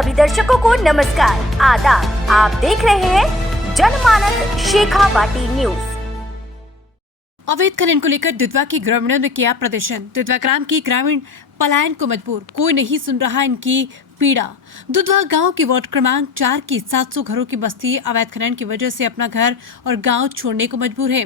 सभी दर्शकों को नमस्कार, आदाब। आप देख रहे हैं जनमानस शेखावाटी न्यूज। अवैध खनन को लेकर दुधवा के ग्रामीणों ने किया प्रदर्शन। दुधवा ग्राम की ग्रामीण पलायन को मजबूर, कोई नहीं सुन रहा इनकी पीड़ा। दुधवा गांव के वार्ड क्रमांक 4 की 700 घरों की बस्ती अवैध खनन की वजह से अपना घर और गांव छोड़ने को मजबूर है।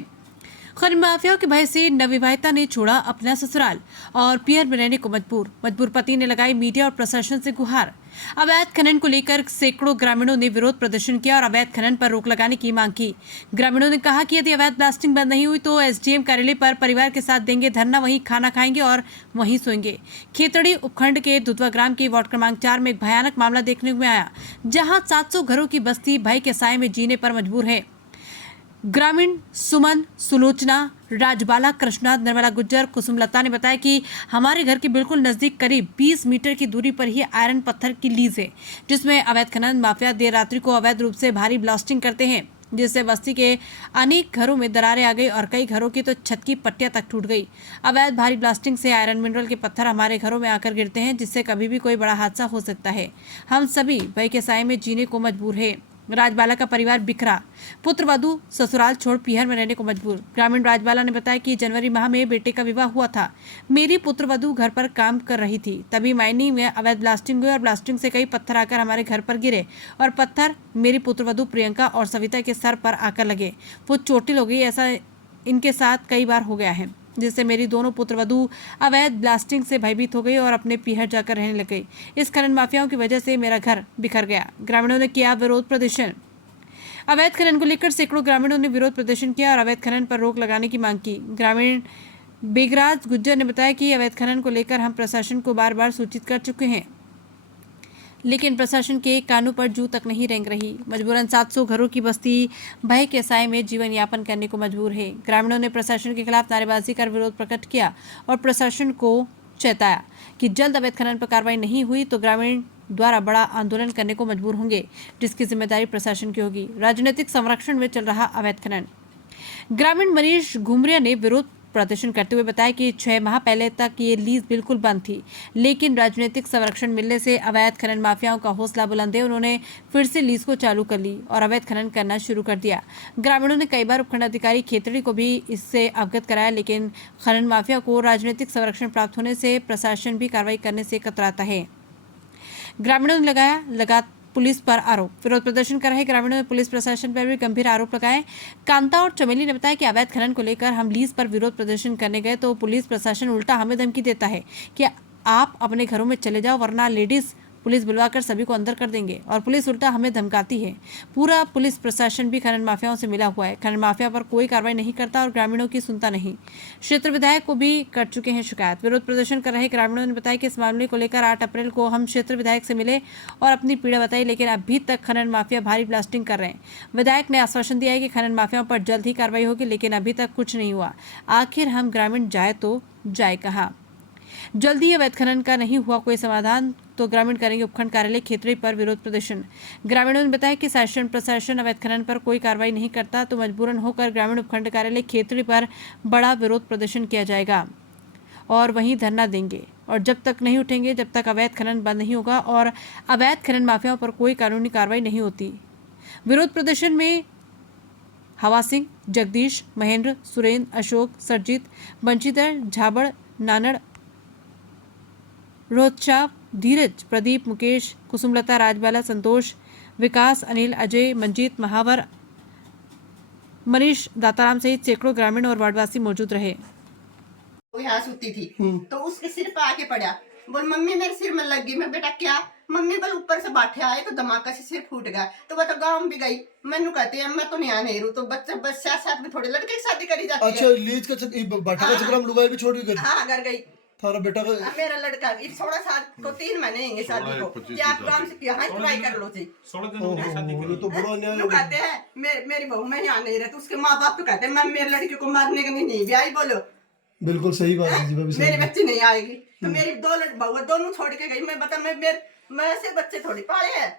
खनन माफियाओं के भय से नवविवाहिता ने छोड़ा अपना ससुराल और पियर में रहने को मजबूर पति ने लगाई मीडिया और प्रशासन से गुहार। अवैध खनन को लेकर सैकड़ों ग्रामीणों ने विरोध प्रदर्शन किया और अवैध खनन पर रोक लगाने की मांग की। ग्रामीणों ने कहा कि यदि अवैध ब्लास्टिंग बंद नहीं हुई तो एसडीएम कार्यालय पर परिवार के साथ देंगे धरना, वहीं खाना खाएंगे और वहीं सोएंगे। खेतड़ी उपखंड के दुधवा ग्राम के वार्ड क्रमांक 4 में एक भयानक मामला देखने में आया, जहां 700 घरों की बस्ती भय के साए में जीने पर मजबूर है। ग्रामीण सुमन, सुलोचना, राजबाला, कृष्णा, निर्मला गुज्जर, कुसुमलता ने बताया कि हमारे घर के बिल्कुल नजदीक करीब 20 मीटर की दूरी पर ही आयरन पत्थर की लीज है, जिसमें अवैध खनन माफिया देर रात्रि को अवैध रूप से भारी ब्लास्टिंग करते हैं, जिससे बस्ती के अनेक घरों में दरारें आ गई और कई घरों की तो छत की पट्टियां तक टूट गई। अवैध भारी ब्लास्टिंग से आयरन मिनरल के पत्थर हमारे घरों में आकर गिरते हैं, जिससे कभी भी कोई बड़ा हादसा हो सकता है। हम सभी भय के साए में जीने को मजबूर है। राजबाला का परिवार बिखरा, पुत्र वधू ससुराल छोड़ पीहर में रहने को मजबूर। ग्रामीण राजबाला ने बताया कि जनवरी माह में बेटे का विवाह हुआ था। मेरी पुत्र वधू घर पर काम कर रही थी, तभी माइनिंग में अवैध ब्लास्टिंग हुई और ब्लास्टिंग से कई पत्थर आकर हमारे घर पर गिरे और पत्थर मेरी पुत्र वधू प्रियंका और सविता के सर पर आकर लगे। वो चोटिल हो गई। ऐसा इनके साथ कई बार हो गया है, जिससे मेरी दोनों पुत्र वधू अवैध ब्लास्टिंग से भयभीत हो गई और अपने पीहर जाकर रहने लग गई। इस खनन माफियाओं की वजह से मेरा घर बिखर गया। ग्रामीणों ने किया विरोध प्रदर्शन। अवैध खनन को लेकर सैकड़ों ग्रामीणों ने विरोध प्रदर्शन किया और अवैध खनन पर रोक लगाने की मांग की। ग्रामीण बेगराज गुज्जर ने बताया कि अवैध खनन को लेकर हम प्रशासन को बार बार सूचित कर चुके हैं, लेकिन प्रशासन के कानों पर जू तक नहीं रेंग रही। मजबूरन 700 घरों की बस्ती भय के साए में जीवन यापन करने को मजबूर है। ग्रामीणों ने प्रशासन के खिलाफ नारेबाजी कर विरोध प्रकट किया और प्रशासन को चेताया कि जल्द अवैध खनन पर कार्रवाई नहीं हुई तो ग्रामीण द्वारा बड़ा आंदोलन करने को मजबूर होंगे, जिसकी जिम्मेदारी प्रशासन की होगी। राजनीतिक संरक्षण में चल रहा अवैध खनन। ग्रामीण मनीष घुमरिया ने विरोध प्रदर्शन करते हुए बताया कि 6 माह पहले तक ये लीज बिल्कुल बंद थी, लेकिन राजनीतिक संरक्षण मिलने से अवैध खनन माफियाओं का हौसला बुलंद है। उन्होंने फिर से लीज को चालू कर ली और अवैध खनन करना शुरू कर दिया। ग्रामीणों ने कई बार उपखंड अधिकारी खेतड़ी को भी इससे अवगत कराया, लेकिन खनन माफिया को राजनीतिक संरक्षण प्राप्त होने से प्रशासन भी कार्रवाई करने से कतराता है। ग्रामीणों ने लगाया पुलिस पर आरोप। विरोध प्रदर्शन कर रहे ग्रामीणों ने पुलिस प्रशासन पर भी गंभीर आरोप लगाए। कांता और चमेली ने बताया कि अवैध खनन को लेकर हम लीज पर विरोध प्रदर्शन करने गए तो पुलिस प्रशासन उल्टा हमें धमकी देता है कि आप अपने घरों में चले जाओ, वरना लेडीज पुलिस बुलवाकर सभी को अंदर कर देंगे, और पुलिस उल्टा हमें धमकाती है। पूरा पुलिस प्रशासन भी खनन माफियाओं से मिला हुआ है। खनन माफिया पर कोई कार्रवाई नहीं करता और ग्रामीणों की सुनता नहीं। क्षेत्र विधायक को भी कर चुके हैं शिकायत। विरोध प्रदर्शन कर रहे ग्रामीणों ने बताया कि इस मामले को लेकर 8 अप्रैल को हम क्षेत्र विधायक से मिले और अपनी पीड़ा बताई, लेकिन अभी तक खनन माफिया भारी ब्लास्टिंग कर रहे हैं। विधायक ने आश्वासन दिया है कि खनन माफियाओं पर जल्द ही कार्रवाई होगी, लेकिन अभी तक कुछ नहीं हुआ। आखिर हम ग्रामीण जाए तो जाए कहाँ? जल्दी अवैध खनन का नहीं हुआ कोई समाधान तो ग्रामीण करेंगे उपखंड कार्यालय खेतड़ी पर विरोध प्रदर्शन। ग्रामीणों ने बताया कि शासन प्रशासन अवैध खनन पर कोई कार्रवाई नहीं करता तो मजबूरन होकर ग्रामीण उपखंड कार्यालय खेतड़ी पर बड़ा विरोध प्रदर्शन किया जाएगा और वहीं धरना देंगे, और जब तक नहीं उठेंगे जब तक अवैध खनन बंद नहीं होगा और अवैध खनन माफियाओं पर कोई कानूनी कार्रवाई नहीं होती। विरोध प्रदर्शन में हवा सिंह, जगदीश, महेंद्र, सुरेंद्र, अशोक, सरजीत, बंशीधर, झाबड़, नानड़, रोहतशाह, धीरज, प्रदीप, मुकेश, कुसुमलता, राजबाला, संतोष, विकास, अनिल, अजय, मंजीत, महावर, मनीष, दाताराम सहित सैकड़ों ग्रामीण और वार्डवासी मौजूद रहे। वो यहाँ सोती थी तो उसके सिर पे आके पड़ा, बोल मम्मी मेरे सिर में लग गई। मैं बेटा क्या? मम्मी बोल ऊपर से बैठे आए तो धमाका से सिर फूट गया। तो वो तो गाँव भी गई, मैनू कहती है मैं तो नहीं आ नहीं रू। तो बच्चे बस 7 में थोड़े लड़के की शादी करी जाती है। अच्छा, लीज का बाटा का चक्कर हम लुगाई भी छोड़ के गए। हाँ, घर गई। थारा बेटा का मेरा लड़का 16 साल को 3 महीने होंगे शादी को। क्या आप काम से यहाँ ट्राई कर लो जी। 16 दिन हो गए शादी के। तो बड़ा अन्याय लोग कहते हैं मेरी बहू मैं यहाँ नहीं रहती, उसके माँ बाप तो कहते हैं मैं मेरी लड़की को मारने के लिए नहीं ब्याही। बोलो बिल्कुल सही बात है जी। मेरी बच्ची नहीं आएगी तो मेरी 2 बहू दोनों छोड़ के गई। मैं बता मैं ऐसे बच्चे थोड़ी पाले हैं,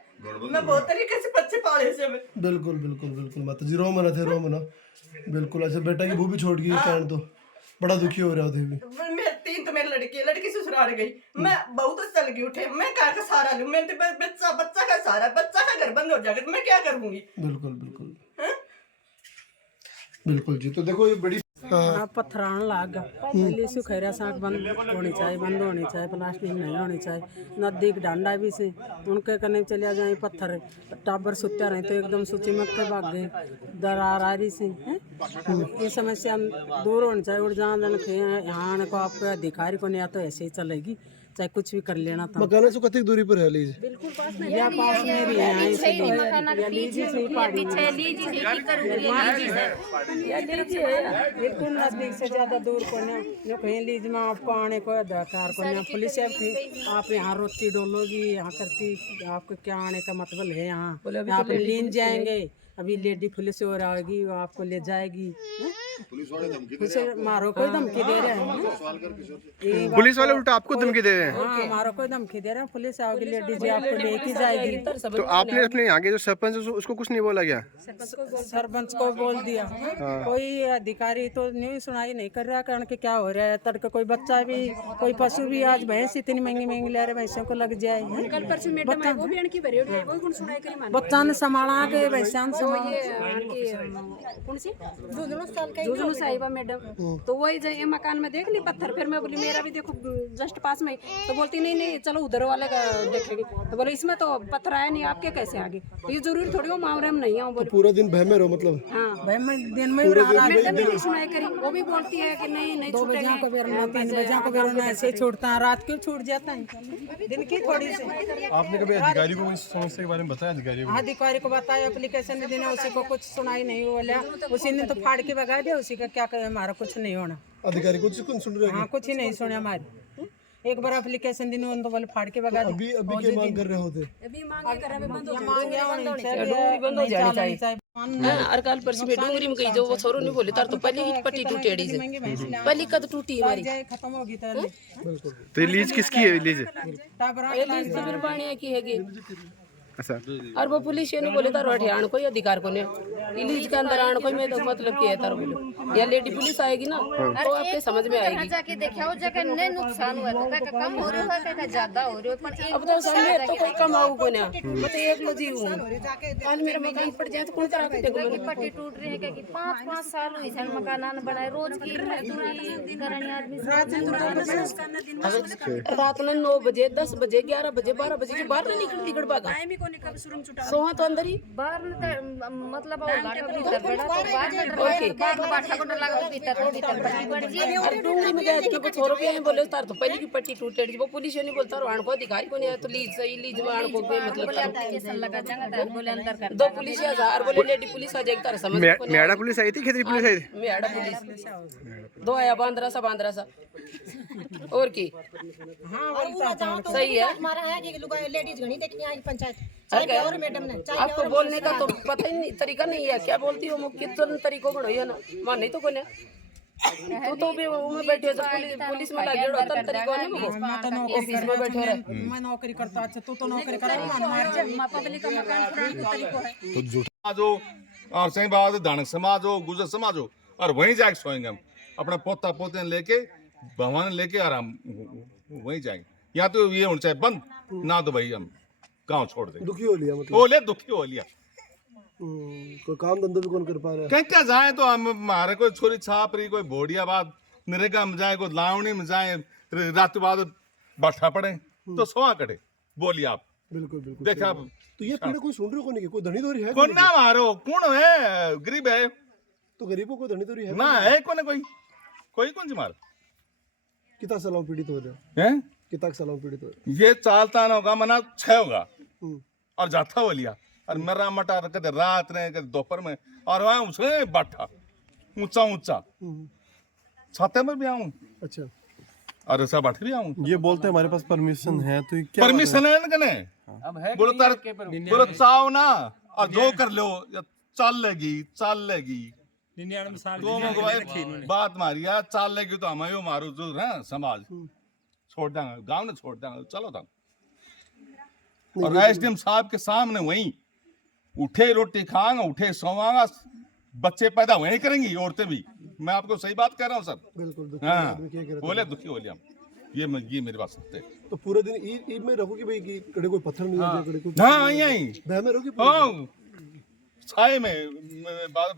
मैं बहुत तरीके से बच्चे पाले से। बिल्कुल बिल्कुल बिल्कुल माता जी, रो मना थे रो मना। बिल्कुल ऐसे बेटा की भू भी छोड़ गई कहन तो बड़ा दुखी हो रहा थे भी। मेरे 3 तो मेरी लड़की ससुराल गई, मैं बहुत चल गई उठे, मैं घर का सहारा लूं, मेरे बच्चा का सहारा, बच्चा का घर बंद हो जाएगा तो मैं क्या करूंगी। बिल्कुल बिल्कुल बिल्कुल जी। तो देखो ये बड़ी पत्थरान लाग गया पहले से खैरा साग बंद होनी चाहिए, प्लास्टिक नहीं होनी चाहिए। नदी के डांडा भी से उनके कने चले जाए पत्थर, टाबर सुत्या रहे तो एकदम से चिमक के भाग गए, दरार आ रही से ये समस्या दूर होनी चाहिए। और जहाँ यहाँ को आपको अधिकारी को नहीं आता ऐसे ही चलेगी, चाहे कुछ भी कर लेना था। मकान से कितनी दूरी पर है लीज? बिल्कुल पास में, या पास में भी है, यहाँ से बिल्कुल नजदीक से ज्यादा दूर को नहीं, जो कहीं लीज में आपको आने को अधिकार को नहीं। पुलिस आप यहाँ रोटी डोलोगी, यहाँ करती, आपको क्या आने का मतलब है? यहाँ आप लीन जाएंगे, अभी लेडी पुलिस हो रहेगी, वो आपको ले जाएगी। पुलिस मारो कोई धमकी दे रहे हैं, पुलिस वाले उल्टा आपको धमकी दे रहे हैं। हाँ, मारो कोई धमकी दे रहे हैं, पुलिस आओगी, लेडी जी आपको लेके जाएगी। तो आपने अपने यहाँ के जो सरपंच है उसको कुछ नहीं बोला क्या? सरपंच को बोल दिया, कोई अधिकारी तो नहीं सुनाई नहीं कर रहा, कारण के क्या हो रहा है। तड़के कोई बच्चा भी, कोई पशु भी, आज भैंस इतनी महंगी महंगी ले रहे, भैंसों को लग जाए। बच्चा ने संभाला के भैंसा जुजनू साहिबा मैडम, तो वही जो ये मकान में देख ली पत्थर, फिर मैं बोली मेरा भी देखो जस्ट पास में, तो बोलती नहीं नहीं चलो उधर वाले का देखेंगे, तो बोले इसमें तो पत्थर आया नहीं, आपके कैसे आगे? तो ये जरूरी थोड़ी हो मुहावरे में नहीं आऊँ। बोले पूरा दिन भय में रहो मतलब? हाँ, दिन में मैडम ने सुनाई करी, वो भी बोलती है कि नहीं नहीं 2 बजे को बेरना, 3 बजे को बेरना, ऐसे छूटता है, रात क्यों छूट जाता है, दिन की थोड़ी सी। आपने कभी अधिकारी को इस समस्या के बारे में बताया? अधिकारी को बताया, एप्लीकेशन भी देना, उसी को कुछ सुनाई नहीं बोला, उसी ने तो फाड़ के भगा दिया, उसी का क्या करे, हमारा कुछ नहीं होना। अधिकारी कुछ सुन रहे? हाँ, कुछ ही नहीं सुने हमारी। एक बार एप्लीकेशन देने उन तो बोले फाड़ के भगा अभी क्या मांग कर रहे होते? अरकाल परसी में डूंगरी में गई, जो वो छोरो नहीं बोले तार तो पहले ही पट्टी टूटेड़ी से, पहली कद टूटी हमारी। खत्म होगी तो ये लीज किसकी है? लीज लीज तो फिर बाणिया की है। अच्छा, और वो पुलिस ये नहीं बोले तार हटे आने कोई अधिकार को नहीं, लीज के अंदर आने कोई में तो मतलब क्या है तार बोले, या लेडी पुलिस आएगी ना तो आपके समझ में आएगी। जाके देखा हो जगह नहीं नुकसान हुआ तो का कम हो रहा है का ज्यादा हो रहा है, पर अब तो सामने तो कोई कमाऊ को ना, मैं तो एक मजी हूं, कल मेरा मकान पड़ जाए तो कौन तरह के की पट्टी टूट रही है कि 5-5 साल हुई सन मकान न बनाए, रोज की मजदूरी करनी आदमी रात में 9 बजे 10 बजे 11 बजे 12 बजे के बाहर नहीं निकलती गड़बागा सोहा तो अंदर ही बाहर मतलब और बाटा भीतर बड़ा तो बाद में बाटा को लगा तो भीतर पड़ जी। और डूंगरी में गए कि वो छोरो पे बोले तार तो पहले की पट्टी टूटेड़ी, वो पुलिस नहीं बोलता और को अधिकारी को नहीं है, तो लीज सही लीज वाण को पे मतलब एप्लीकेशन लगा जाएगा बोले अंदर कर 2 पुलिस हजार बोले लेडी पुलिस आ जाएगी तार समझ में। मेड़ा पुलिस आई थी, खेतरी पुलिस आई थी, मेड़ा पुलिस 2 आया बांद्रा सा और की। हाँ, सही है, हमारा है कि लेडीज घनी देखनी आई पंचायत और मैडम ने आपको बोलने का तो पता ही नहीं, तरीका नहीं है, क्या बोलती हो कितने तरीकों को है ना, मान नहीं तो कोने तो भी वो बैठे तो पुलिस में लगे होता तरीका नहीं, ऑफिस में बैठे रहे। मैं नौकरी करता, अच्छा तू तो नौकरी करेगा, पब्लिक का मकान पुराने का तरीका है। तो समाज हो और सही बात दानक समाज हो, गुजर समाज हो, और वहीं जाके सोएंगे हम अपना पोता पोते लेके भगवान लेके आराम वहीं जाएंगे। या तो ये होना चाहिए बंद ना, तो भाई हम गाँव छोड़ देंगे। दुखी हो लिया मतलब? हो ले दुखी हो लिया, कोई काम धंधा भी कौन कर पा रहा है? कहीं क्या जाए तो हम हमारे कोई छोरी छाप रही, कोई बोडिया बात नरेगा में जाए, कोई लावणी में जाए, रात बाद बैठा पड़े तो सोआ कटे। बोलिए आप। बिल्कुल बिल्कुल देखा सही। तो ये पीड़ा कोई सुन रहे हो नहीं, कोई धनी धोरी है? कौन ना मारो, कौन है गरीब है तो गरीबों को धनी धोरी है ना, है कोई कौन सी मार कितना सालों पीड़ित हो रहा है, कितना सालों पीड़ित हो रहा? ये चालता ना होगा मना 6 होगा और जाता हो लिया, और मेरा मटा कदे रात ने कदे दोपहर में, और वहां उसे बैठा ऊंचा छाते में भी आऊं, अच्छा, और ऐसा बैठे भी आऊं। ये बोलते हैं हमारे पास परमिशन है, तो क्या परमिशन है ना, बोलो तार बोलो चाव ना और जो कर लो चल लेगी 99 साल बात मारिया चाल लेगी तो हमें मारो जो है समाज छोड़ देंगे, गांव ने छोड़ देंगे, चलो था। और एसडीएम साहब के सामने वहीं उठे रोटी खाएंगे, उठे सोवांगा, बच्चे पैदा वहीं करेंगी औरतें भी। मैं आपको सही बात कह रहा हूँ सर। बिल्कुल दुखी हाँ आदमी क्या करे। बोले दुखी बोले हम, ये मेरी बात सकते। तो पूरे दिन ईद में रखो कि भाई कि कड़े कोई पत्थर नहीं लगे, कड़े कोई हाँ यही बह में रहोगे। हाँ साए में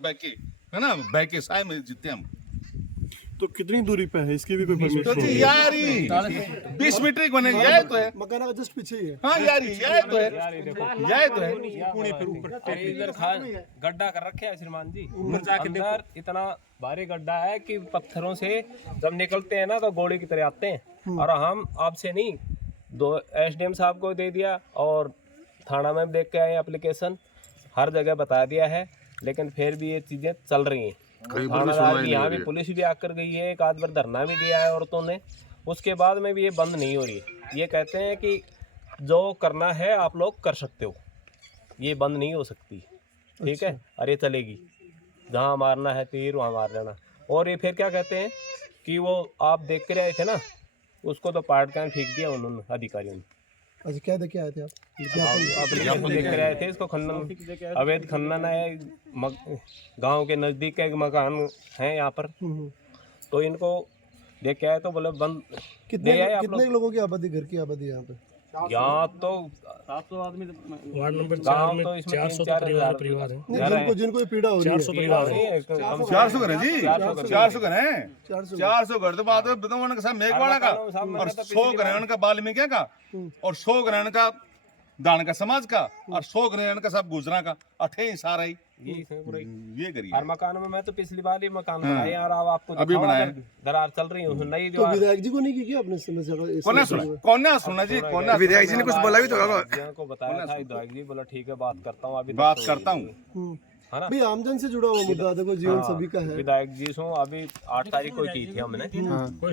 बैके है ना, बैके साए में जीते हम। तो कितनी दूरी पे है इसकी भी कोई तो परमिशन? जी यार 20 मीटर ही बने, यह तो है। मकान का जस्ट पीछे ही है। हाँ यार यह तो है, यह तो है। इधर गड्ढा कर रखे है श्रीमान जी, अंदर इतना भारी गड्ढा है कि पत्थरों से जब निकलते हैं ना तो गोली की तरह आते हैं। और हम आपसे नहीं, 2 SDM साहब को दे दिया और थाना में देख के आए, एप्लीकेशन हर जगह बता दिया है, लेकिन फिर भी ये चीजें चल रही हैं। थानादार भी, यहाँ भी पुलिस भी आकर गई है, एक आध बार धरना भी दिया है औरतों ने, उसके बाद में भी ये बंद नहीं हो रही। ये कहते हैं कि जो करना है आप लोग कर सकते हो, ये बंद नहीं हो सकती, ठीक है। अरे चलेगी, जहाँ मारना है तीर वहाँ मार लेना। और ये फिर क्या कहते हैं कि वो आप देख के आए थे ना, उसको तो पार्ट का फेंक दिया उन्होंने, अधिकारियों ने। अच्छा क्या देख के आए थे आप? आप देख कर आए थे इसको, खनन, अवैध खनन है, गांव के नजदीक एक मकान है यहाँ पर, तो इनको देख के आए तो बोले बंद दे आए आप कितने लोगों की आबादी, घर की आबादी यहाँ पे? यहाँ तो 700 आदमी, वार्ड नंबर 4 में तो इसमें 400 परिवार है जिनको पीड़ा हो रही है। 400 घर है जी, 400 घर है, 400 घर तो बात है बताओ उनका सब मेघवाड़ा का, और 100 घर है उनका वाल्मीकि का, और 100 घर है उनका दान का समाज का, और 100 घर है उनका सब गुजरा का, 28 सारा ही ये करिए। और मकान में मैं तो पिछली बार ही मकान बनाए यार, अब आपको अभी बनाया, दरार चल रही है नई तो विधायक जी को नहीं की आपने समस्या का? कौन ने सुना जी, कौन ने? विधायक जी ने कुछ बोला भी तो होगा? को बताया था विधायक जी, बोला ठीक है बात करता हूँ, अभी बात करता हूँ। है ना, भाई आमजन से जुड़ा हुआ मुद्दा, देखो जीवन सभी का है। विधायक जी से अभी 8 तारीख को की थी हमने,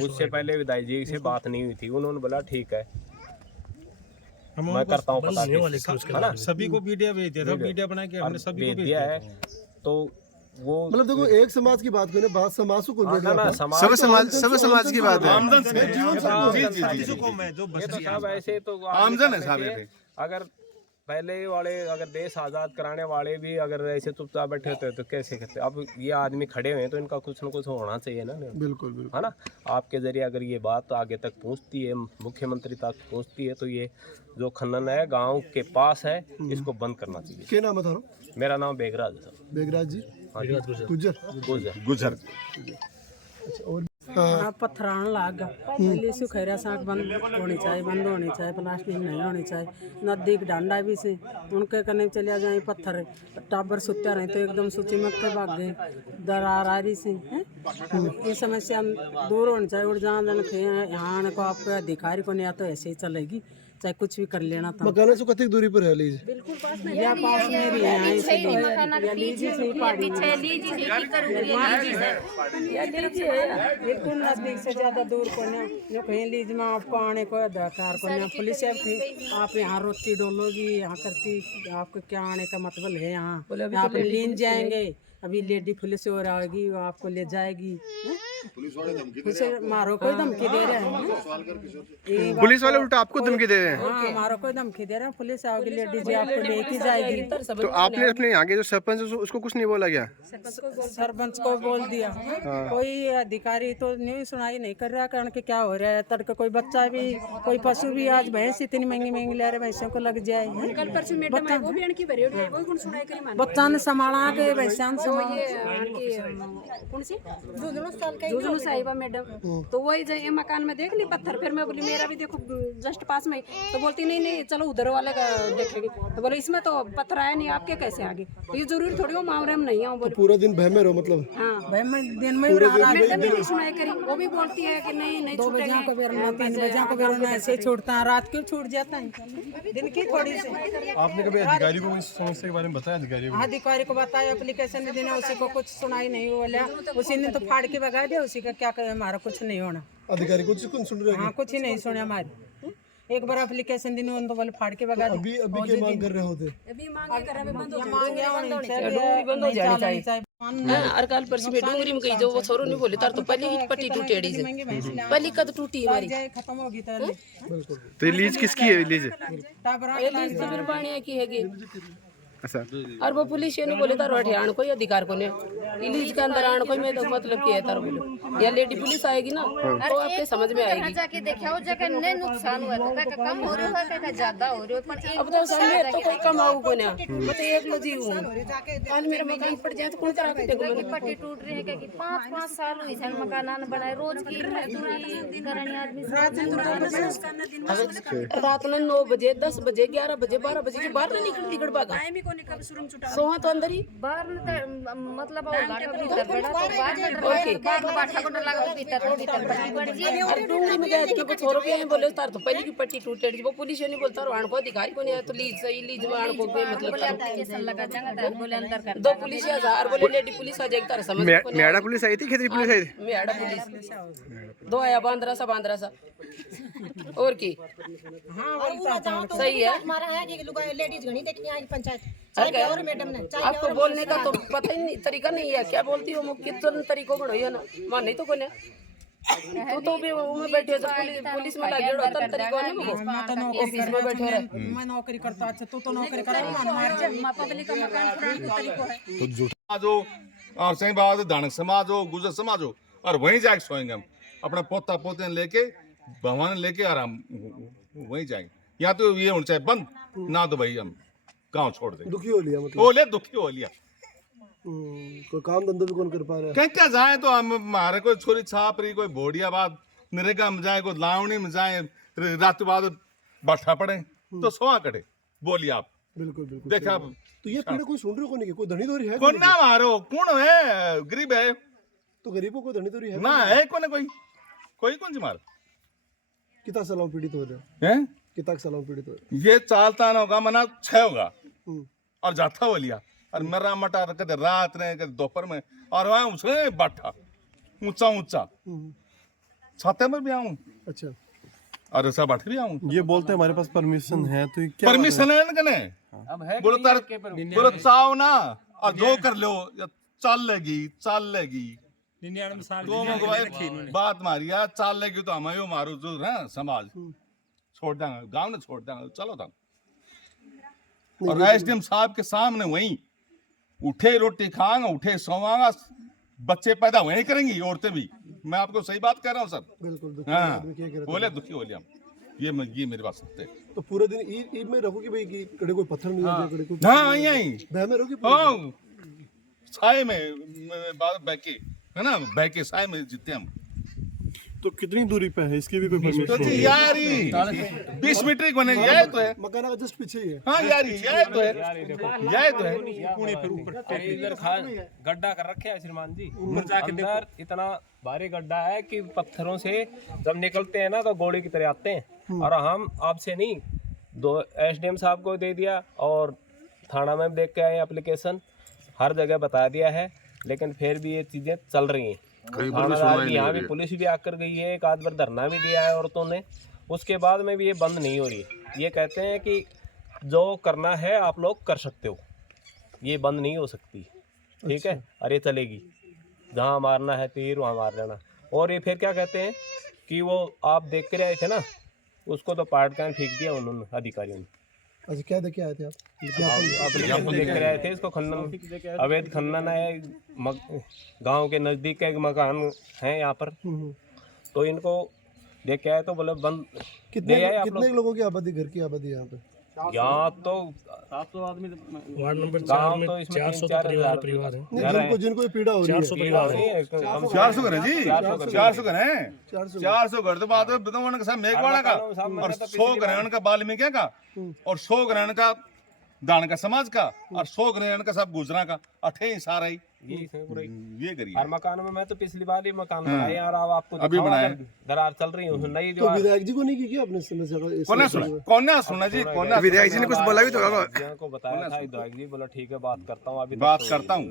उससे पहले विधायक जी से बात नहीं हुई थी, उन्होंने बोला ठीक है मैं करता हूँ पता, है ना। सभी को वीडियो भेज दिया था, वीडियो बना के हमने सभी को भेज दिया है। तो वो मतलब देखो एक समाज की बात करें, बात समाज को सब समाज की बात है। आमदन से ऐसे तो आमदन है साहब। अगर पहले वाले अगर देश आज़ाद कराने वाले भी अगर ऐसे चुपचाप बैठे होते तो कैसे कहते? अब ये आदमी खड़े हुए हैं तो इनका कुछ न कुछ होना चाहिए ना। बिल्कुल है ना, आपके जरिए अगर ये बात आगे तक पहुंचती है, मुख्यमंत्री तक पहुंचती है, तो ये जो खनन है गांव के पास है इसको बंद करना चाहिए। क्या नाम बता? मेरा नाम बेगराज है। बेगराज जी, गुजर। हाँ पत्थरान लाग पहले सुखेरा साग बंद होनी चाहिए, प्लास्टिक नहीं होनी चाहिए। नदी के डांडा भी से उनके कने चले जाए पत्थर, टाबर सुत्या रहे तो एकदम सूची मत के भाग गए, दरार आ रही से ये समस्या दूर होनी चाहिए। और जहाँ जन यहाँ को आपको अधिकारी को नहीं आता ऐसे ही चलेगी, चाहे कुछ भी कर लेना था। मकान से कितनी दूरी पर है लीज? बिल्कुल पास में या पास में भी है, बिल्कुल नजदीक से ज्यादा दूर को नहीं, कहीं लीज में आपको आने को अधिकार को नहीं। पुलिस आप यहाँ रोटी डोलोगी, यहाँ करती, आपको क्या आने का मतलब है? यहाँ आप लीन जाएंगे, अभी लेडी पुलिस और आएगी, वो आपको ले जाएगी। उसे मारो कोई धमकी दे रहे हैं, पुलिस वाले उल्टा आपको धमकी दे रहे हैं। हाँ मारो कोई धमकी दे रहे हैं, पुलिस आओगी लेडी जी आपको लेके जाएगी। तो आपने अपने यहाँ के जो सरपंच है उसको कुछ नहीं बोला क्या? सरपंच को बोल दिया, कोई अधिकारी तो नहीं सुनाई नहीं कर रहा, कारण कि क्या हो रहा है तड़के कोई बच्चा भी, कोई पशु भी, आज भैंस इतनी महंगी महंगी ले रहे, भैंसों को लग जाए, बच्चा ने संभाला के भैंसा जुजनू साहिबा मैडम, तो वही ये मकान में देख ली पत्थर, फिर मैं बोली मेरा भी देखो जस्ट पास में, तो बोलती नहीं नहीं चलो उधर वाले का देखेंगे, तो बोले इसमें तो पत्थर आया नहीं, आपके कैसे आगे? तो ये जरूरी थोड़ी हो मामले में नहीं आऊँ। बोले पूरा दिन बह में रहो, मतलब हाँ दिन में मैडम भी नहीं सुनाई करी, वो भी बोलती है कि नहीं 2 बजे को बेरना, 3 बजे को बेरना, ऐसे छूटता है, रात को छूट जाता है, दिन की थोड़ी सी। आपने कभी अधिकारी को इस समस्या के बारे में बताया? अधिकारी को बताया, एप्लीकेशन में देना, उसी को कुछ सुनाई नहीं बोला, उसी ने तो फाड़ के भगा दिया, उसी का क्या करे, हमारा कुछ नहीं होना। अधिकारी कुछ सुन रहे हैं? हाँ कुछ ही नहीं सुने हमारी, एक बार एप्लीकेशन देने उन तो बोले फाड़ के भगा अभी क्या मांग कर रहे होते? अभी मांगे कर रहे बंद बंद हो जानी चाहिए। अरकाल परसी में डूंगरी में गई जो वो छोरो नहीं बोले तार तो पहले ही पट्टी टूटेड़ी से, पहली कद टूटी हमारी, खत्म होगी। तो ये लीज किसकी है? लीज तो फिर पानी की है अच्छा और वो पुलिस ये नहीं बोले तारो हथियार कोई अधिकार को नहीं इलीज के अंदर आने कोई में तो मतलब क्या है तारो बोले या लेडी पुलिस आएगी ना तो आपके समझ में आएगी। जाके देखा हो जगह ने नुकसान हुआ तो का कम हो रहा है का ज्यादा हो रहा है पर अब तो सामने तो कोई कम आऊ को ना मैं तो एक लो जी हूं कल मेरा मकान पड़ जाए तो कौन तरह के देखो की पट्टी टूट रही है कि 5-5 साल हुई है मकान न बनाए रोज की मजदूरी करनी आदमी रात में 9 बजे 10 बजे 11 बजे 12 बजे के बाहर नहीं निकलती गड़बागा सोहा तो अंदर ही बाहर मतलब लाटा भीतर बड़ा तो बाहर बाठा को लगा भीतर बड़ी जी अरे डूंगरी में गए कि छोरो के हैं बोले तार तो पहले की पट्टी टूटे वो पुलिस ये नहीं बोलता आण को अधिकारी को नहीं है तो लीज सही लीज में आण को मतलब एप्लीकेशन लगा जाएगा बोले अंदर कर 2 पुलिस या 1000 बोले लेडी पुलिस आ जाएगी तार समझ मेड़ा पुलिस आई थी खेतरी पुलिस आई थी मेड़ा पुलिस 2 आया बांद्रा सा और की सही है हमारा है कि लेडीज घनी देखनी आई पंचायत और मैडम ने आपको बोलने का तो पता ही नहीं तरीका नहीं है क्या बोलती हो मुझे कितने तरीकों को है ना मान नहीं तो कोने तो भी मैं बैठे हो पुलिस में लगे हो तब तरीकों ने ऑफिस में बैठे रहे मैं नौकरी करता अच्छा तू तो नौकरी करा पब्लिक का मकान तरीको है तो झूठा जो और सही बात दानक समाज हो गुजर समाज हो और वहीं जाके सोएंगे हम अपना पोता पोते लेके भवन लेके आराम वहीं जाएंगे या तो ये होना चाहिए बंद ना तो भाई हम गांव छोड़ दें दुखी हो लिया मतलब बोले दुखी हो लिया कोई काम धंधा भी कौन कर पा रहा है कहीं क्या जाए तो हम हमारे कोई छोरी छाप रही कोई बोडिया बात नरेगा में जाए कोई लावणी में जाए रात बाद बैठा पड़े तो सोआ कटे बोलिए आप बिल्कुल बिल्कुल देखा आप तो ये पीड़ा कोई सुन रहे को नहीं कोई धनी धोरी है कौन ना मारो कौन है गरीब है तो गरीबों को धनी धोरी है ना है कोई कोई कौन सी मार कितना सालों पीड़ित हो रहे हैं कितना सालों पीड़ित हो ये चालता ना होगा मना 6 होगा और जाता हो लिया और मेरा मटा कदे रात ने कदे दोपहर में और वहां उसने बैठा ऊंचा ऊंचा छाते में भी आऊं अच्छा और ऐसा बैठे भी आऊं ये बोलते हैं हमारे पास परमिशन है तो क्या परमिशन है ना कने बोलो चाहो ना और जो कर लो चल लेगी 99 साल बात मारी यार चाल लेगी तो हम यो मारो जो है समाज छोड़ देंगे गांव ने छोड़ देंगे चलो था और एसडीएम साहब के सामने वहीं उठे रोटी खाएंगे उठे सोवांगा बच्चे पैदा वहीं करेंगी औरतें भी मैं आपको सही बात कह रहा हूँ सर बिल्कुल हाँ बोले दुखी हो लिया ये मेरी बात सत्य है तो पूरे दिन ईद में रहोगी भाई कि कड़े कोई पत्थर नहीं लगे कड़े कोई हाँ यहीं बह में रहोगी हाँ साए में बैके है ना बैके साए में जीते हम तो कितनी दूरी पे है इसकी भी कोई तो परमिशन यार 20 मीटर की बनेगी यह तो है मकान का जस्ट पीछे ही है हाँ यार यह तो है इधर गड्ढा कर रखे है श्रीमान जी अंदर इतना भारी गड्ढा है कि पत्थरों से जब निकलते हैं ना तो घोड़े की तरह आते हैं और हम आपसे नहीं 2 एसडीएम साहब को दे दिया और थाना में देख के आए एप्लीकेशन हर जगह बता दिया है लेकिन फिर भी ये चीजें चल रही हैं यहाँ भी पुलिस भी आकर गई है एक आध बार धरना भी दिया है औरतों ने उसके बाद में भी ये बंद नहीं हो रही ये कहते हैं कि जो करना है आप लोग कर सकते हो ये बंद नहीं हो सकती ठीक है अरे चलेगी जहाँ मारना है तीर वहाँ मार लेना और ये फिर क्या कहते हैं कि वो आप देख के रहे थे ना उसको तो पार्ट का फेंक दिया उन्होंने अधिकारियों ने अच्छा क्या देखे आए थे आप देख के आए थे इसको खनन अवैध खनन है गांव के नजदीक का एक मकान है यहाँ पर तो इनको देख के आए तो बोले बंद कितने लोगों की आबादी घर की आबादी यहाँ पे यहाँ तो 700 आदमी वार्ड नंबर 4 में तो इसमें 400 परिवार है जिनको पीड़ा हो रही है 400 घर है जी 400 घर है 400 घर तो बात है बिदोवन का मेघवाड़ा का और 100 घर है उनका वाल्मीकि का और 100 घर का दान का समाज का और 100 घर का सब गुजरा का 28 सारा ही ये करिए और मकान में मैं तो पिछली बार ही मकान बनाया यार अब आपको अभी बनाया दरार चल रही है नई जो विधायक जी को नहीं की क्या आपने समस्या कौन ना सुना जी कौन ना विधायक जी ने कुछ बोला भी तो को बताया था विधायक जी बोला ठीक है बात करता हूँ अभी बात करता हूँ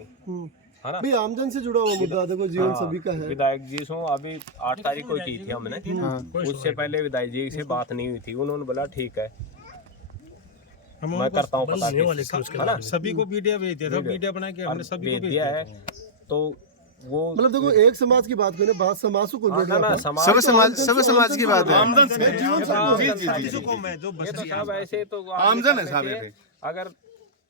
है ना भाई आमजन से जुड़ा हुआ मुद्दा देखो जीवन सभी का है विधायक जी से अभी 8 तारीख को की थी हमने उससे पहले विधायक जी से बात नहीं हुई थी उन्होंने बोला ठीक है मैं करता हूँ पता सभी को वीडियो भेज दिया था वीडियो बना के हमने सभी को भेज दिया है तो वो मतलब देखो एक समाज की बात करें बात समाज को सब समाज की बात है आमदन ऐसे तो आमदन है साहब अगर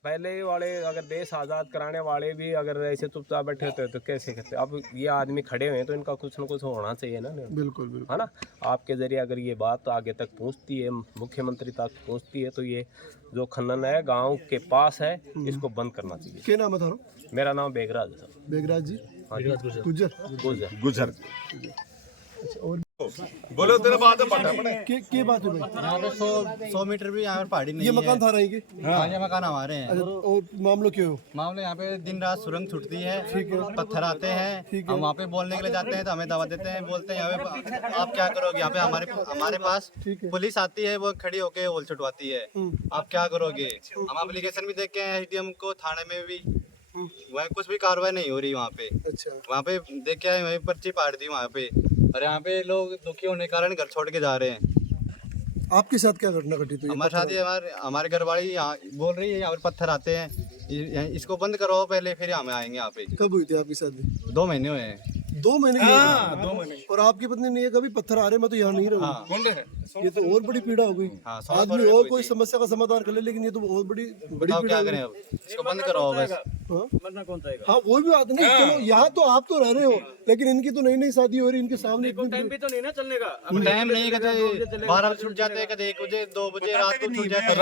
पहले वाले अगर देश आज़ाद कराने वाले भी अगर ऐसे चुपचाप बैठे होते तो कैसे करते। अब ये आदमी खड़े हुए हैं तो इनका कुछ न कुछ होना चाहिए ना। बिल्कुल बिल्कुल है ना। आपके जरिए अगर ये बात आगे तक पहुंचती है, मुख्यमंत्री तक पहुंचती है, तो ये जो खनन है गांव के पास है इसको बंद करना चाहिए। क्या नाम है थारो? मेरा नाम बेगराज है सर। बेगराज जी? हाँ जी। गुजर गुजर और बोलो तेरा बात है पता पड़े के बात है भाई? यहाँ पे 100 मीटर भी यहाँ पर पहाड़ी नहीं ये है। मकान था रही के? हाँ, ये मकान हमारे हैं। अच्छा, और मामलो क्यों हो? मामले यहाँ पे दिन रात सुरंग छुटती है, पत्थर आते हैं, हम वहाँ पे बोलने के लिए जाते हैं तो हमें दवा देते हैं, बोलते हैं यहाँ पे आप क्या करोगे। यहाँ पे हमारे पास पुलिस आती है, वो खड़ी होके होल छुटवाती है, आप क्या करोगे। हम एप्लीकेशन भी देख के आए एसडीएम को, थाने में भी वहाँ कुछ भी कार्रवाई नहीं हो रही वहाँ पे। अच्छा, वहाँ पे देख के आए, वहीं पर्ची पाड़ दी वहाँ पे, और यहाँ पे लोग दुखी होने के कारण घर छोड़ के जा रहे हैं। आपके साथ क्या घटना घटी? तो हमारे साथ हमारे घर वाली यहाँ बोल रही है यहाँ पर पत्थर आते हैं, इसको बंद करो पहले, फिर हमें आएंगे यहाँ पे। कब हुई थी आपकी शादी? 2 महीने हुए हैं। 2 महीने की? 2 महीने। और आपकी पत्नी ने कभी पत्थर आ रहे मैं तो यहाँ नहीं रहूँ। ये तो और बड़ी पीड़ा हो गई। आदमी और कोई समस्या का समाधान कर ले, लेकिन ये तो बहुत बड़ी पीड़ा। क्या करें अब, इसको बंद करो बस। हाँ वो भी बात नहीं। चलो यहाँ तो आप तो रह रहे हो, लेकिन इनकी तो नई शादी हो रही, इनके सामने टाइम भी तो नहीं ना चलने का। टाइम नहीं, कभी 12 बजे छूट जाते हैं, कभी 1 बजे 2 बजे रात को छूट जाते हैं,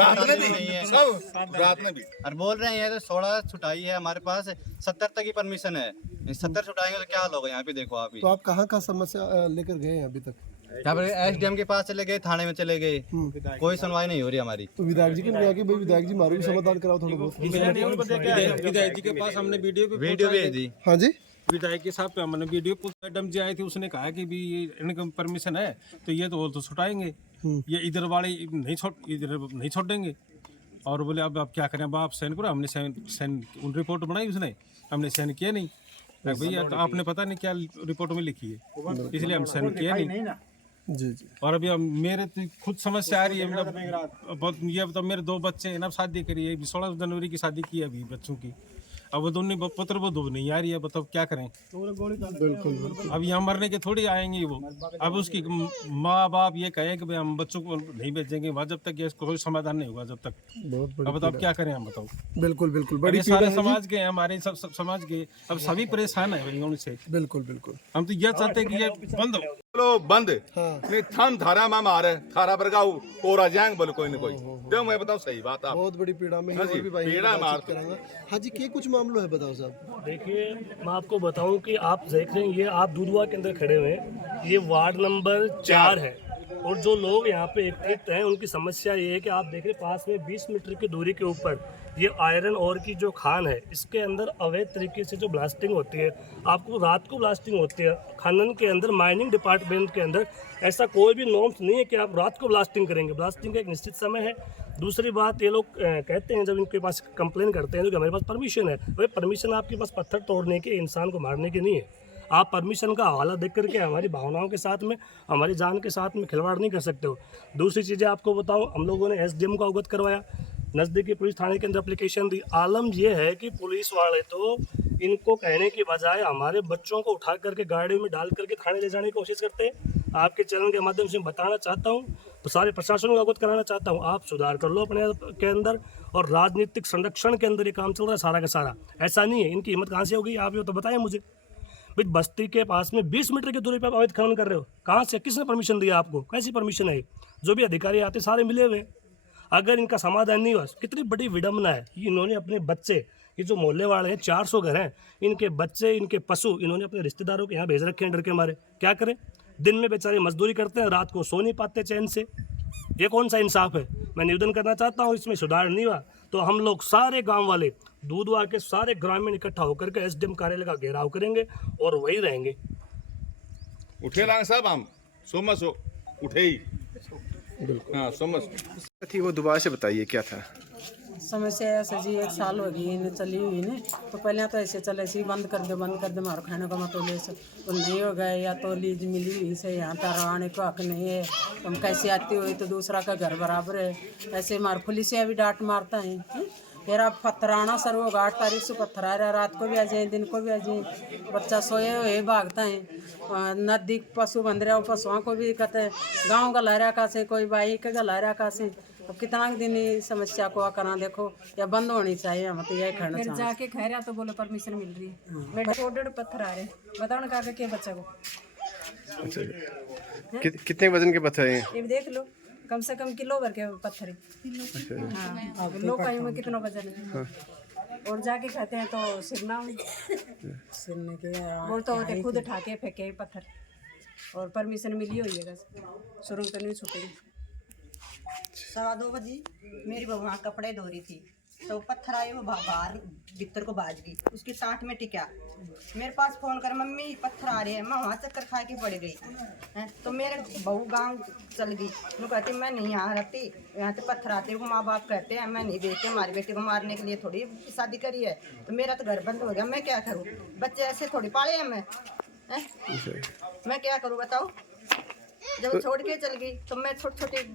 रात में भी। और बोल रहे हैं 16 छुटाई है हमारे पास, 70 तक की परमिशन है, 70 छुटाएंगे तो क्या हाल होगा। यहाँ पे देखो आप ही। तो आप कहाँ समस्या लेकर गए हैं अभी तक? यहाँ पे एसडीएम के पास चले गए, थाने में चले गए, कोई सुनवाई नहीं हो रही हमारी। तो विधायक जी के लिए आके भाई विधायक जी मारो भी समाधान कराओ थोड़ा बहुत। विधायक जी के पास हमने वीडियो भेज दी। हाँ जी, विधायक के साहब हमने वीडियो मैडम जी आई थी, उसने कहा कि भी ये इनका परमिशन है तो ये तो छुटाएंगे, ये इधर वाले नहीं छोड़ेंगे। और बोले अब क्या करें, अब आप साइन करो। हमने साइन उन रिपोर्ट बनाई, उसने हमने साइन किया नहीं। भैया तो आपने पता नहीं क्या रिपोर्ट में लिखी है, इसलिए हम साइन किया नहीं। जी जी। और अभी मेरे तो खुद समस्या आ रही है, मतलब ये बताओ मेरे 2 बच्चे हैं ना, शादी करी है, 16 जनवरी की शादी की है अभी बच्चों की। अब वो दोनों पुत्र वो 2 नहीं आ रही है, बताओ क्या करें। बिल्कुल। अब यहाँ मरने के थोड़ी आएंगे वो। अब उसकी माँ बाप ये कहे कि भाई हम बच्चों को नहीं भेजेंगे वहाँ जब तक इसको कोई समाधान नहीं होगा जब तक। अब बताओ क्या करें हम, बताओ। बिल्कुल बिल्कुल। बड़ी सारे समाज के हमारे समाज के अब सभी परेशान है उनसे। बिल्कुल बिल्कुल। हम तो ये चाहते हैं कि ये बंद हो। बोलो बंद। नहीं थान थारा में मारे थारा बरगाऊ और आ जाएंगे बोलो कोई ना कोई। तो मैं बताऊं सही बात आप बहुत बड़ी पीड़ा में और भी भाई पीड़ा मार करांगा। हाँ जी, क्या कुछ मामला है बताओ साहब। देखिए मैं आपको बताऊं कि आप देख रहे हैं ये आप दूधवा के अंदर खड़े हुए हैं, ये वार्ड नंबर 4 है, और जो लोग यहाँ पे एकत्रित हैं उनकी समस्या ये है कि आप देख रहे पास में 20 मीटर की दूरी के ऊपर ये आयरन ओर की जो खान है, इसके अंदर अवैध तरीके से जो ब्लास्टिंग होती है, आपको रात को ब्लास्टिंग होती है। खनन के अंदर माइनिंग डिपार्टमेंट के अंदर ऐसा कोई भी नॉर्म्स नहीं है कि आप रात को ब्लास्टिंग करेंगे। ब्लास्टिंग का एक निश्चित समय है। दूसरी बात, ये लोग कहते हैं जब इनके पास कंप्लेन करते हैं तो हमारे पास परमिशन है। भाई परमिशन आपके पास पत्थर तोड़ने के, इंसान को मारने की नहीं है। आप परमिशन का हवाला देख करके हमारी भावनाओं के साथ में, हमारी जान के साथ में खिलवाड़ नहीं कर सकते हो। दूसरी चीज़ें आपको बताऊं, हम लोगों ने एसडीएम को अवगत करवाया, नज़दीकी पुलिस थाने के अंदर एप्लीकेशन दी। आलम ये है कि पुलिस वाले तो इनको कहने की बजाय हमारे बच्चों को उठा करके गाड़ी में डाल करके थाने ले जाने की कोशिश करते हैं। आपके चैनल के माध्यम से बताना चाहता हूँ, तो सारे प्रशासन को अवगत कराना चाहता हूँ, आप सुधार कर लो अपने के अंदर। और राजनीतिक संरक्षण के अंदर ये काम चल रहा है सारा का सारा। ऐसा नहीं है, इनकी हिम्मत कहाँ से होगी आप ये तो बताएं मुझे। भाई बस्ती के पास में 20 मीटर की दूरी पर आप अवैध खनन कर रहे हो, कहाँ से, किसने परमिशन दिया आपको, कैसी परमिशन है? जो भी अधिकारी आते सारे मिले हुए। अगर इनका समाधान नहीं हुआ, कितनी बड़ी विडम्बना है। इन्होंने अपने बच्चे, ये जो मोहल्ले वाले हैं 400 घर हैं, इनके बच्चे, इनके पशु इन्होंने अपने रिश्तेदारों के यहाँ भेज रखे हैं डर के मारे। क्या करें, दिन में बेचारे मजदूरी करते हैं, रात को सो नहीं पाते चैन से। ये कौन सा इंसाफ है? मैं निवेदन करना चाहता हूँ, इसमें सुधार नहीं हुआ तो हम लोग सारे गांव वाले, दूधवा के सारे ग्रामीण इकट्ठा होकर के एसडीएम कार्यालय का घेराव करेंगे और वही रहेंगे। उठे लांग साहब हम सोमस उठे ही। हाँ सोमस थी वो दोबारा से बताइए क्या था समस्या। ऐसे जी 1 साल हो गई इन्हें चली हुई ने, तो पहले तो ऐसे चले ऐसे बंद कर दे मारो खाने का मतलब ऐसे तो नहीं हो गए, या तो लीज मिली हुई से यहाँ पर आने का हक नहीं है, हम कैसे आती हुई तो दूसरा का घर बराबर है। ऐसे मार पुलिसिया भी डांट मारता है, फिर अब पत्थर आना सर होगा 8 तारीख से पत्थर आ रहा है, रात को भी आ जाए दिन को भी आ जाए, बच्चा सोए हुए भागता है, नजदीक पशु बंध रहे हो, पशुओं को भी कहते हैं गाँव गला रहा का से, कोई बाई के गला रहा का से। अब कितना दिन इस समस्या को करा देखो या बंद होनी चाहिए, हम तो यही कहना चाहते। जाके खा रहा तो बोलो परमिशन मिल रही है, मेरे ऑर्डर पत्थर आ रहे हैं, बताओ ना कहा के बच्चा को। अच्छा कितने वजन के पत्थर हैं? ये देख लो, कम से कम किलो भर के पत्थर है। हाँ, लो पाई में कितना वजन है। और जाके खाते हैं तो सिरना सिरने के बोलते होते खुद उठा के फेंके पत्थर, और परमिशन मिली हुई है, सुरंग तो नहीं छूटेगी। 2:15 बजे मेरी बहू वहाँ कपड़े धो रही थी, तो पत्थर आए, वो बाहर भीतर को बाज गई, उसकी सांठ में टिका। मेरे पास फोन कर, मम्मी पत्थर आ रहे हैं, मैं वहाँ चक्कर खा के पड़ गई हैं। तो मेरे बहू गांव चल गई, वो कहती मैं नहीं यहाँ रहती, यहाँ से पत्थर आते हैं, माँ बाप कहते हैं मैं नहीं देखती, हमारे बेटे को मारने के लिए थोड़ी शादी करी है, तो मेरा तो घर बंद हो गया, मैं क्या करूँ? बच्चे ऐसे थोड़ी पाले हैं मैं क्या करूँ बताओ? जब छोड़ के चल गई तो मैं छोटे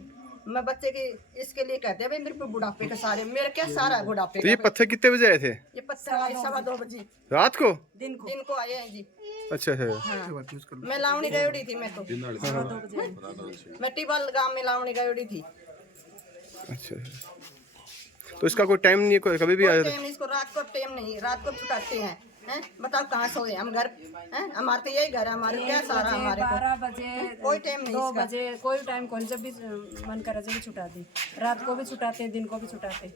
मैं बच्चे के इसके लिए कहते हैं भाई मेरे पे बुढ़ापे का सारे, मेरे क्या सारा बुढ़ापे। तो ये पत्थर कितने बजे आए थे? ये पत्थर आए 2:15 बजे रात को? दिन को आए हैं जी। अच्छा है। हाँ। मैं लावणी गई उड़ी थी, मैं तो मैं टिबल गांव में लावणी गई उड़ी थी। अच्छा तो इसका कोई टाइम नहीं है, कभी भी आ जाता है? इसको रात को टाइम नहीं, रात को छुटाते हैं। बताओ कहाँ सोए हम? घर हमारे तो यही घर है, हमारे क्या सारा हमारे 12 बजे कोई टाइम नहीं, 2 बजे कोई टाइम कौन, जब भी मन करे जब भी छुटा दी, रात को भी छुटाते दिन को भी छुटाते।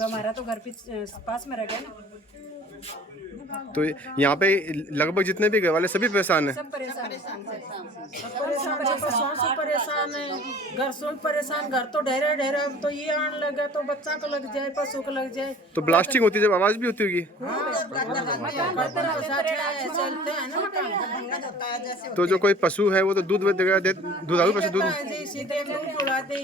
हमारा तो घर पास में रह गया ना। तो यहाँ पे लगभग जितने भी घर वाले सभी परेशान हैं? सब परेशान परेशान है, घर से परेशान, घर तो ढेरे ढेरे, तो ये आने लगे तो बच्चा को लग जाए, पशु को लग जाए, तो ब्लास्टिंग होती है जब आवाज भी होती होगी? चलते हैं ना। तो जो कोई पशु है वो तो दूध दुधारू पशु दूध सीधे दूध उड़ाते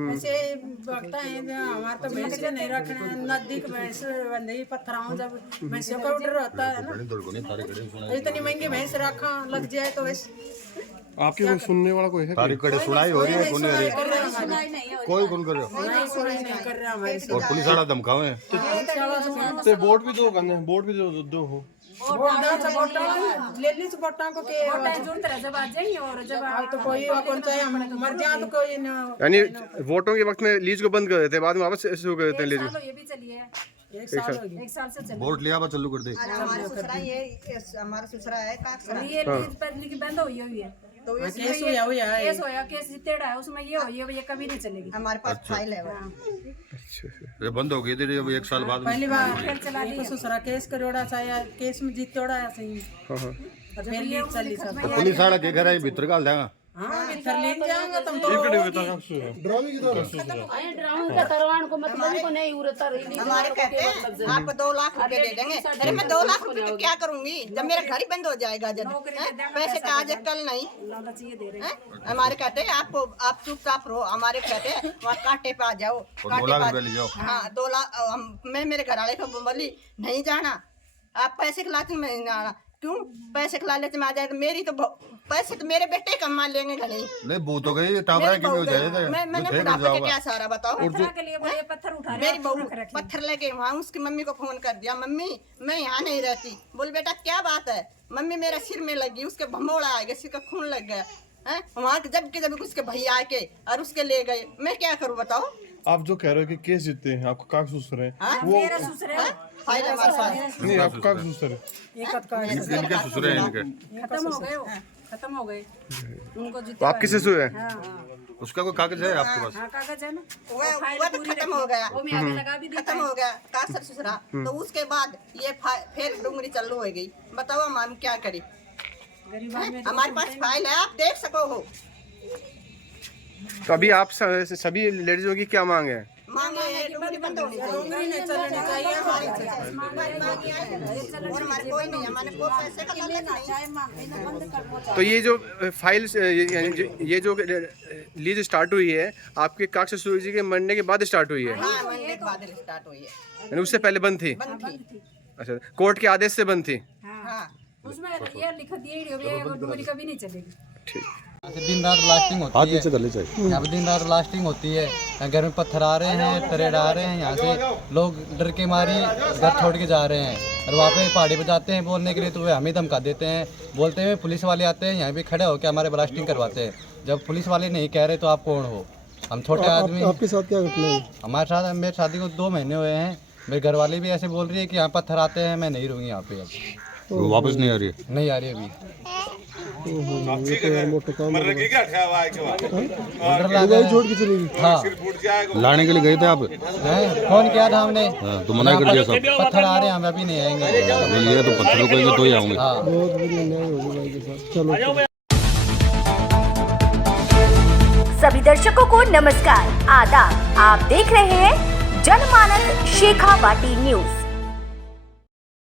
ऐसे भगता है। हमारे तो भैंस के नहीं रखना, नजदीक भैंस बंधे पत्थराओं, जब भैंसों का ऑर्डर रहता है ना, इतनी महंगी भैंस रखा लग जाए तो वैसे। आपके कोई सुनने वाला कोई है? सारी कड़े सुनाई हो रही है, कोई नहीं कर रहे हो, और पुलिस वाला धमकावे हैं। तो वोट भी दो करने, वोट भी दो हो ले ली वोटां को के जब आ जाएंगे, और जब तो कोई कौन चाहे मर जाए तो कोई न। यानी वोटों के वक्त में लीज को बंद कर देते हैं, बाद में वापस शुरू कर देते हैं लीज। ये भी चली है, 1 साल से चल वोट लिया बस चालू कर दे। हमारे ससुरा हमारा ससुरा है काकसरा, ये पहले की बंद हुई है, तो केस होया केस जितेड़ा है उसमें ये हुई है, ये कभी नहीं चलेगी। हमारे पास फाइल है। ये बंद हो गई थी, अब 1 साल बाद पहली बार ससुरा केस करोड़ा चाहे केस में जीतोड़ा है। पुलिस वाला के घर है भीतर का देगा। हाँ भीतर ले जाएंगे तुम तो। ड्रामे की तरह को मतलब को नहीं उड़ता रही। हमारे कहते हैं आपको 2 लाख रुपए दे देंगे। अरे मैं 2 लाख रुपए क्या करूंगी जब मेरा घर ही बंद हो जाएगा? जब पैसे का आज कल नहीं। हमारे कहते हैं आप चुपचाप रहो, हमारे कहते हैं वहाँ कांटे पे आ जाओ, 2 लाख रुपए ले जाओ। हाँ 2 लाख। मैं मेरे घर वाले को बोली नहीं जाना, आप पैसे के लालच में नहीं जाना। क्यों? पैसे के लालच में आ जाए तो मेरी तो पैसे तो मेरे बेटे कमा लेंगे घर नहीं वो तो गई टावरा की हो जाएगा। मैंने बुढ़ापे के क्या सारा बताओ। ये पत्थर उठा मेरी बहू पत्थर लेके वहाँ उसकी मम्मी को फोन कर दिया, मम्मी मैं यहाँ नहीं रहती। बोल बेटा क्या बात है? मम्मी मेरा सिर में लगी, उसके भमोड़ा आ गया, सिर का खून लग गया है वहाँ। जब उसके भैया आके और उसके ले गए, मैं क्या करूँ बताओ? आप जो कह रहे हो कि केस जीतते हैं, आपको काग ससुर है वो मेरा ससुर है, फाइल हमारे पास नहीं, आपको काग ससुर है। इनके ससुर है इनके। खत्म हो गए उनको तो आपके ससुर है? उसका कोई कागज है आपके पास? हाँ कागज है ना, वो तो खत्म हो गया, वो मैं आगे लगा भी दी, खत्म हो गया कासर ससुरा। तो उसके बाद ये फिर डूंगरी चालू हो गई। बताओ हम क्या करें? हमारे पास फाइल है, आप देख सको हो। तो अभी आप सभी लेडीजों की क्या मांग है? मांगे डूंगरी बंद होनी चाहिए। और हमारे कोई नहीं, हमारे को पैसे का लालच नहीं। तो ये जो फाइल ये जो लीज स्टार्ट हुई है आपके काग ससुर जी के मरने के बाद स्टार्ट हुई है? हाँ मरने के बाद स्टार्ट हुई है, यानी उससे पहले बंद थी? बंद थी। अच्छा, कोर्ट के आदेश से बंद थी? हाँ उसमें ये लिख दिए डूंगरी कभी नहीं चलेगी। ठीक। दिन रात ब्लास्टिंग होती है, यहाँ पे दिन रात ब्लास्टिंग होती है। घर में पत्थर आ रहे हैं, तरेड़ आ रहे हैं, यहाँ से लोग डर के मारी घर छोड़ के जा रहे हैं। और वहाँ पे पहाड़ी पे जाते हैं बोलने के लिए तो वे हमें धमका देते हैं, बोलते हैं पुलिस वाले आते हैं यहाँ पे खड़े होकर हमारे ब्लास्टिंग करवाते हैं। जब पुलिस वाले नहीं कह रहे तो आप कौन हो? हम छोटे आदमी। आपके साथ क्या घटना है? हमारे साथ, मेरी शादी को 2 महीने हुए हैं। मेरे घर वाले भी ऐसे बोल रही है कि यहाँ पत्थर आते हैं, मैं नहीं रहूँगी यहाँ पे। अब वापस नहीं आ रही है? नहीं आ रही अभी। छोड़ के चलेगी। हाँ, लाने के लिए गए थे आप? फोन किया था हमने, तो मना कर दिया सब? पत्थर आ रहे हैं, हम अभी नहीं आएंगे। ये तो पत्थर रुकेंगे तो ही आऊंगे। बहुत बड़ी अन्याय होगी भाई के साथ। चलो। सभी दर्शकों को नमस्कार, आदाब। आप देख रहे हैं जनमानस शेखावाटी न्यूज।